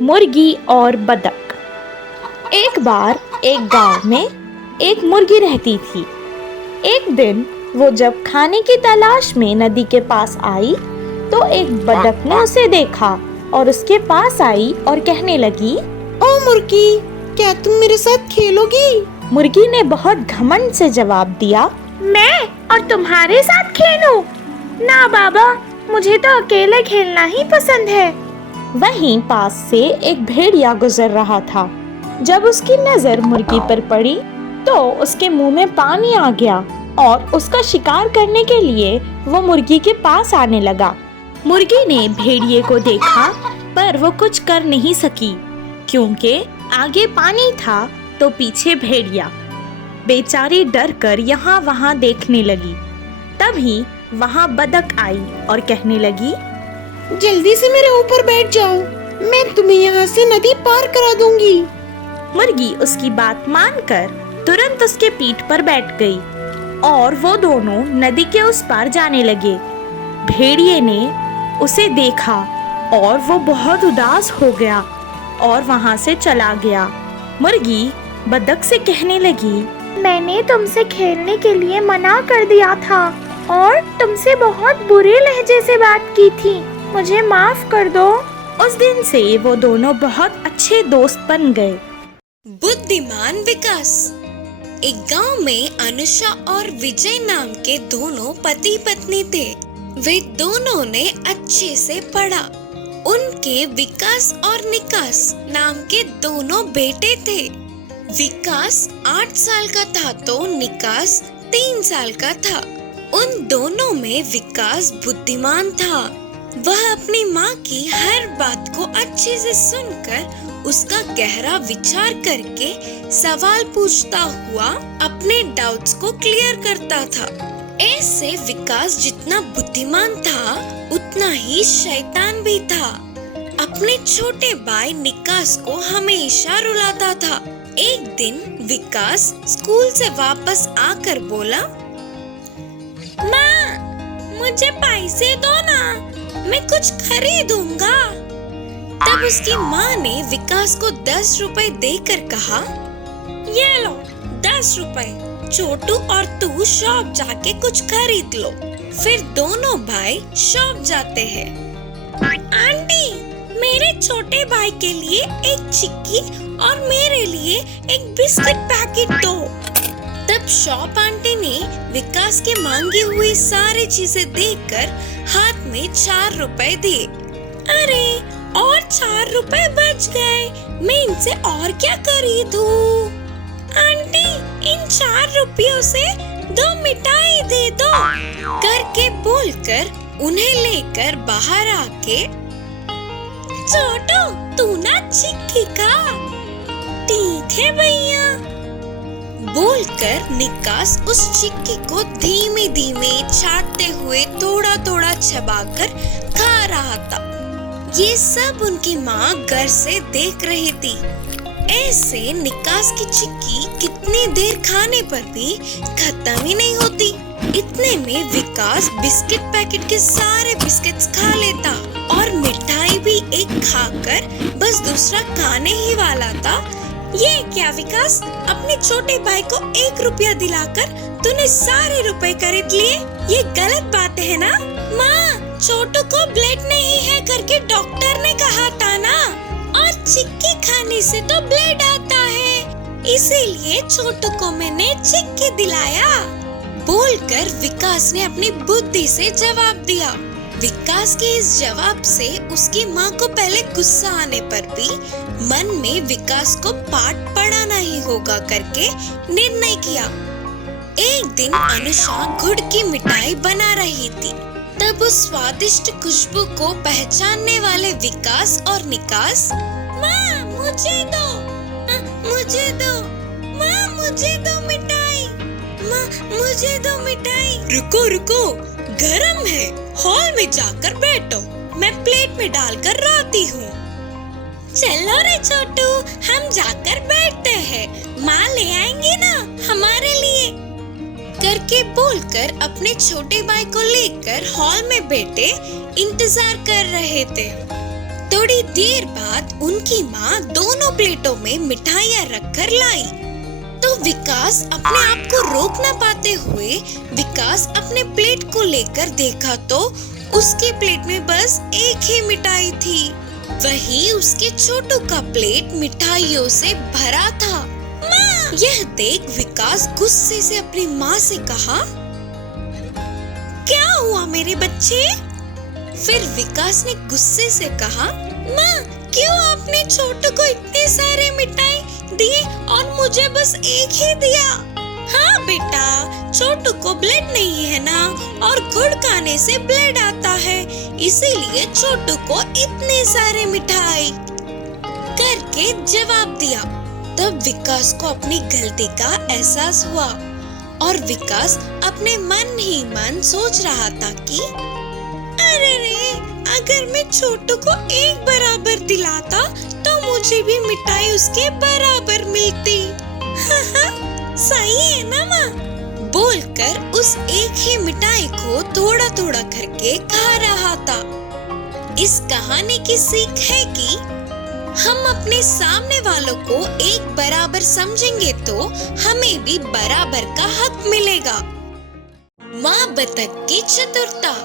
मुर्गी और बतख। एक बार एक गांव में एक मुर्गी रहती थी। एक दिन वो जब खाने की तलाश में नदी के पास आई तो एक बतख ने उसे देखा और उसके पास आई और कहने लगी, ओ मुर्गी, क्या तुम मेरे साथ खेलोगी? मुर्गी ने बहुत घमंड से जवाब दिया, मैं और तुम्हारे साथ खेलूं? ना बाबा, मुझे तो अकेले खेलना ही पसंद है। वहीं पास से एक भेड़िया गुजर रहा था। जब उसकी नजर मुर्गी पर पड़ी तो उसके मुंह में पानी आ गया और उसका शिकार करने के लिए वो मुर्गी के पास आने लगा। मुर्गी ने भेड़िए को देखा पर वो कुछ कर नहीं सकी क्योंकि आगे पानी था तो पीछे भेड़िया। बेचारी डर कर यहाँ वहाँ देखने लगी। तभी वहाँ बतख आई और कहने लगी, जल्दी से मेरे ऊपर बैठ जाओ, मैं तुम्हें यहाँ से नदी पार करा दूंगी। मुर्गी उसकी बात मानकर तुरंत उसके पीठ पर बैठ गई और वो दोनों नदी के उस पार जाने लगे। भेड़िए ने उसे देखा और वो बहुत उदास हो गया और वहाँ से चला गया। मुर्गी बतख से कहने लगी, मैंने तुमसे खेलने के लिए मना कर दिया था और तुमसे बहुत बुरे लहजे से बात की थी, मुझे माफ कर दो। उस दिन से वो दोनों बहुत अच्छे दोस्त बन गए। बुद्धिमान विकास। एक गांव में अनुषा और विजय नाम के दोनों पति पत्नी थे। वे दोनों ने अच्छे से पढ़ा। उनके विकास और निकास नाम के दोनों बेटे थे। विकास 8 साल का था तो निकास 3 साल का था। उन दोनों में विकास बुद्धिमान था। वह अपनी माँ की हर बात को अच्छे से सुनकर उसका गहरा विचार करके सवाल पूछता हुआ अपने डाउट्स को क्लियर करता था। ऐसे विकास जितना बुद्धिमान था उतना ही शैतान भी था। अपने छोटे भाई निकास को हमेशा रुलाता था। एक दिन विकास स्कूल से वापस आकर बोला, माँ, मुझे पैसे दो ना, मैं कुछ खरीदूंगा। तब उसकी माँ ने विकास को 10 रुपए देकर कहा, ये लो 10 रुपए, छोटू और तू शॉप जाके कुछ खरीद लो। फिर दोनों भाई शॉप जाते हैं। आंटी, मेरे छोटे भाई के लिए एक चिक्की और मेरे लिए एक बिस्किट पैकेट दो। तब शॉप आंटी ने विकास के मांगी हुई सारी चीजें देखकर हाथ में 4 रुपए दिए। अरे, और 4 रुपए बच गए, मैं इनसे और क्या खरीदूं? आंटी, इन 4 रुपयों से 2 मिठाई दे दो करके बोलकर उन्हें लेकर बाहर आके, छोटू तू ना चिक्की खा। ठीक है भैया, बोलकर निकास उस चिक्की को धीमे धीमे चाटते हुए थोड़ा थोड़ा चबाकर खा रहा था। ये सब उनकी माँ घर से देख रही थी। ऐसे निकास की चिक्की कितनी देर खाने पर भी खत्म ही नहीं होती। इतने में विकास बिस्किट पैकेट के सारे बिस्किट्स खा लेता और मिठाई भी एक खाकर बस दूसरा खाने ही वाला था। ये क्या विकास, अपने छोटे भाई को 1 रुपया दिलाकर तूने सारे रुपए खरीद लिए? ये गलत बात है ना? माँ, छोटू को ब्लड नहीं है करके डॉक्टर ने कहा था ना, और चिक्की खाने से तो ब्लड आता है, इसीलिए छोटू को मैंने चिक्की दिलाया। बोलकर विकास ने अपनी बुद्धि से जवाब दिया। विकास के इस जवाब से उसकी माँ को पहले गुस्सा आने पर भी मन में विकास को पाठ पढ़ाना ही होगा करके निर्णय किया। एक दिन अनुषा गुड़ की मिठाई बना रही थी। तब उस स्वादिष्ट खुशबू को पहचानने वाले विकास और निकास, माँ मुझे दो, मुझे दो, माँ मुझे दो मिठाई, माँ मुझे दो मिठाई। रुको रुको, गरम है, हॉल में जाकर बैठो, मैं प्लेट में डालकर लाती हूँ। चलो रे छोटू, हम जाकर बैठते हैं, माँ ले आएंगी ना हमारे लिए करके बोलकर अपने छोटे भाई को लेकर हॉल में बैठे इंतजार कर रहे थे। तो थोड़ी देर बाद उनकी माँ दोनों प्लेटों में मिठाइयाँ रखकर लाई। तो विकास अपने आप को रोक न पाते हुए विकास अपने प्लेट को लेकर देखा तो उसके प्लेट में बस एक ही मिठाई थी। वही उसके छोटू का प्लेट मिठाइयों से भरा था। माँ! यह देख विकास गुस्से से अपनी माँ से कहा, क्या हुआ मेरे बच्चे? फिर विकास ने गुस्से से कहा, माँ, क्यों आपने छोटू को इतने सारे मिठाई दिए और मुझे बस एक ही दिया? हाँ बेटा, छोटू को ब्लड नहीं है ना, और गुड़ खाने से ब्लड आता है, इसीलिए छोटू को इतने सारे मिठाई करके जवाब दिया। तब विकास को अपनी गलती का एहसास हुआ और विकास अपने मन ही मन सोच रहा था कि अरे रे, अगर मैं छोटू को एक बराबर दिलाता तो मुझे भी मिठाई उसके बराबर मिलती। सही है ना माँ? बोलकर उस एक ही मिठाई को थोड़ा थोड़ा करके खा रहा था। इस कहानी की सीख है कि हम अपने सामने वालों को एक बराबर समझेंगे तो हमें भी बराबर का हक मिलेगा। माँ बतख की चतुरता।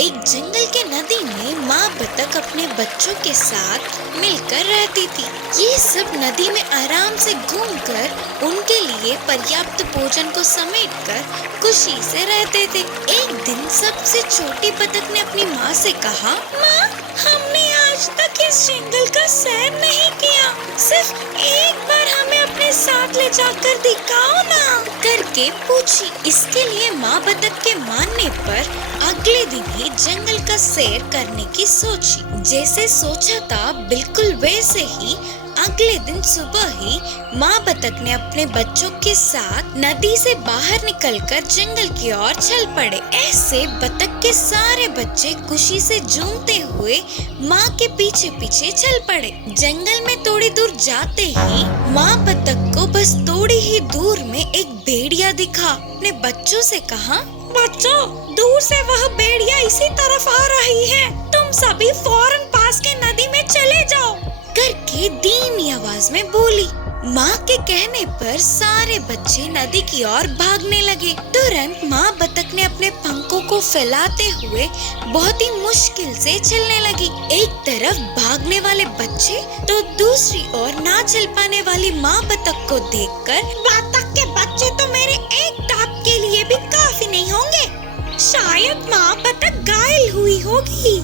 एक जंगल के नदी में माँ बतख अपने बच्चों के साथ मिलकर रहती थी। ये सब नदी में आराम से घूमकर उनके लिए पर्याप्त भोजन को समेटकर खुशी से रहते थे। एक दिन सबसे छोटी बतख ने अपनी माँ से कहा, माँ, हमने आज तक इस जंगल का सैर नहीं किया, सिर्फ एक बार हमें अपने साथ ले जाकर दिखाओ ना, करके पूछी। इसके लिए माँ बतख के मानने पर अगले दिन ही जंगल का सैर करने की सोची। जैसे सोचा था बिल्कुल वैसे ही अगले दिन सुबह ही माँ बतख ने अपने बच्चों के साथ नदी से बाहर निकलकर जंगल की ओर चल पड़े। ऐसे बतख के सारे बच्चे खुशी से झूमते हुए माँ के पीछे पीछे चल पड़े। जंगल में थोड़ी दूर जाते ही माँ बतख को बस थोड़ी ही दूर में एक भेड़िया दिखा। अपने बच्चों से कहा, बच्चों, दूर से वह भेड़िया इसी तरफ आ रही है, तुम सभी फौरन पास के नदी में चले जाओ, करके धीमी आवाज में बोली। माँ के कहने पर सारे बच्चे नदी की ओर भागने लगे। तुरंत माँ बतख ने अपने पंखों को फैलाते हुए बहुत ही मुश्किल से चलने लगी। एक तरफ भागने वाले बच्चे तो दूसरी ओर ना चल पाने वाली माँ बतख को देखकर, बतख के बच्चे तो मेरे एक टाप के लिए भी काफी नहीं होंगे, शायद माँ बतख घायल हुई होगी,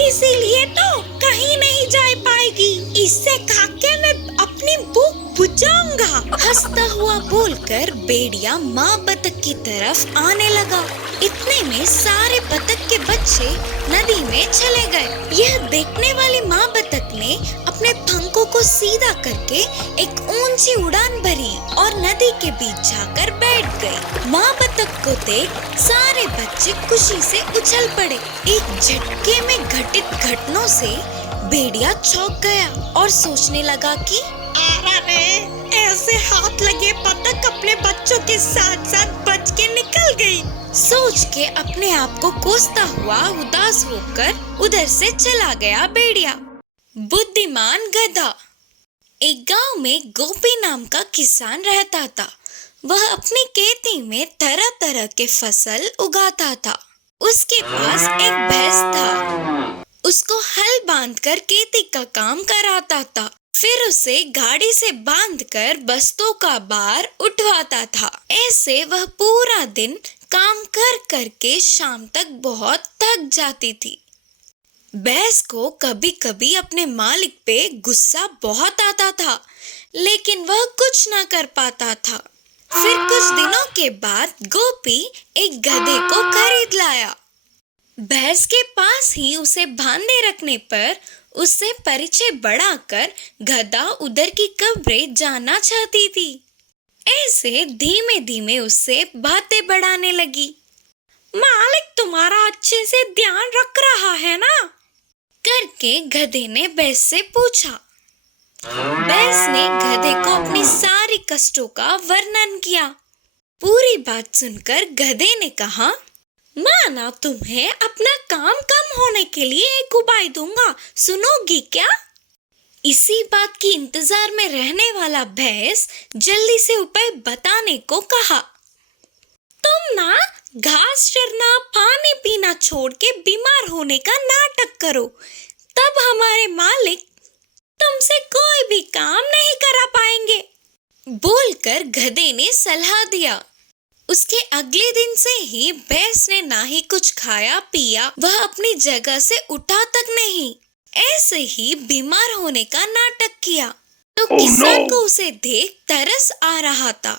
इसीलिए तो कहीं नहीं जा पाएगी, इससे खाके मैं अपनी भूख बुझाऊंगा। हंसता हुआ बोलकर भेड़िया माँ बतख की तरफ आने लगा। इतने में सारे बतख के बच्चे नदी में चले गए। यह देखने वाली माँ बतख ने अपने पंखों को सीधा करके एक ऊंची उड़ान भरी और नदी के बीच जाकर बैठ गई। माँ बतख को देख सारे बच्चे खुशी से उछल पड़े। एक झटके में घटित घटनाओं से भेड़िया चौंक गया और सोचने लगा कि ऐसे हाथ लगे बतख अपने बच्चों के साथ साथ बच के निकल गई। सोच के अपने आप को कोसता हुआ उदास होकर उधर से चला गया भेड़िया। बुद्धिमान गधा। एक गांव में गोपी नाम का किसान रहता था। वह अपनी खेती में तरह तरह के फसल उगाता था। उसके पास एक भैंस था। उसको हल बांधकर खेती का काम कराता था, फिर उसे गाड़ी से बांधकर बस्तों का भार उठवाता था। ऐसे वह पूरा दिन काम कर करके शाम तक बहुत थक जाती थी। भैंस को कभी कभी अपने मालिक पे गुस्सा बहुत आता था, लेकिन वह कुछ ना कर पाता था। फिर कुछ दिनों के बाद गोपी एक गधे को खरीद लाया। भैंस के पास ही उसे बांधे रखने पर उससे परिचय बढ़ाकर गधा उधर की कब्रें जाना चाहती थी। ऐसे धीमे धीमे उससे बातें बढ़ाने लगी। मालिक तुम्हारा अच्छे से ध्यान रख रहा है ना? करके गधे ने भैंस से पूछा। भैंस ने गधे को अपनी सारी कष्टों का वर्णन किया। पूरी बात सुनकर गधे ने कहा, माना तुम्हें अपना काम कम होने के लिए एक उपाय दूंगा, सुनोगी क्या? इसी बात की इंतजार में रहने वाला भैंस जल्दी से उपाय बताने को कहा। तुम ना घास चरना, पानी पीना छोड़ के बीमार होने का नाटक करो, तब हमारे मालिक तुमसे कोई भी काम नहीं करा पाएंगे, बोलकर गधे ने सलाह दिया। उसके अगले दिन से ही भैंस ने ना ही कुछ खाया पिया, वह अपनी जगह से उठा तक नहीं, ऐसे ही बीमार होने का नाटक किया। तो किसान को उसे देख तरस आ रहा था,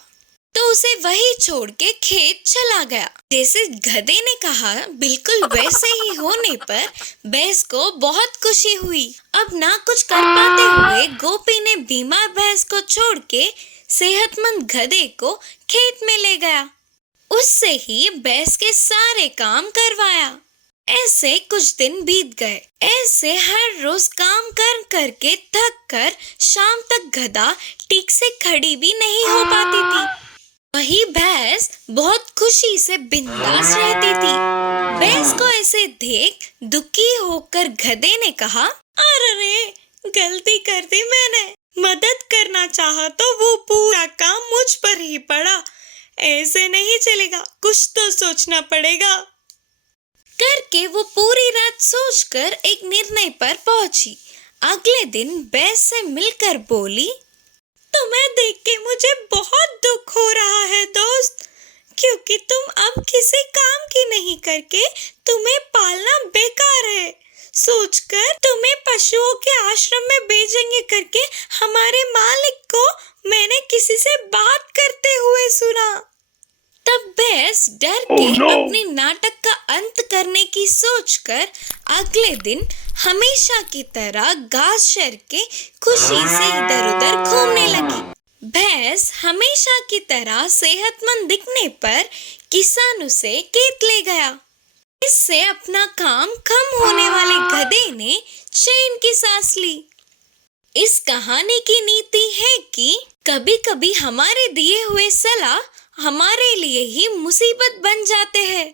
तो उसे वही छोड़ के खेत चला गया। जैसे गधे ने कहा, बिल्कुल वैसे ही होने पर भैंस को बहुत खुशी हुई। अब ना कुछ कर पाते हुए गोपी ने बीमार भैंस को छोड़ के सेहतमंद गधे को खेत में ले गया। उससे ही भैंस के सारे काम करवाया। ऐसे कुछ दिन बीत गए। ऐसे हर रोज काम कर करके थक कर शाम तक गधा ठीक से खड़ी भी नहीं हो पाती थी। वही भैंस बहुत खुशी से बिंदास रहती थी। भैंस को ऐसे देख दुखी होकर गधे ने कहा, अरे गलती कर दी मैंने, मदद करना चाहा तो वो पूरा काम मुझ पर ही पड़ा, ऐसे नहीं चलेगा, कुछ तो सोचना पड़ेगा। करके वो पूरी रात सोचकर एक निर्णय पर पहुंची। अगले दिन भैंस से मिलकर बोली, तुम्हें देख के मुझे बहुत दुख हो रहा है दोस्त, क्योंकि तुम अब किसी काम की नहीं करके तुम्हें पालना बेकार है। सोचकर तुम्हें पशुओं के आश्रम में भेजेंगे करके हमारे मालिक को मैंने किसी से बात करते हुए सुना। तब भैंस डर के अपने नाटक का अंत करने की सोचकर अगले दिन हमेशा की तरह घास चर के खुशी से इधर उधर घूमने लगी। भैंस हमेशा की तरह सेहतमंद दिखने पर किसान उसे खेत ले गया। इससे अपना काम कम होने वाले गधे ने चैन की सांस ली। इस कहानी की नीति है कि कभी कभी हमारे दिए हुए सलाह हमारे लिए ही मुसीबत बन जाते हैं।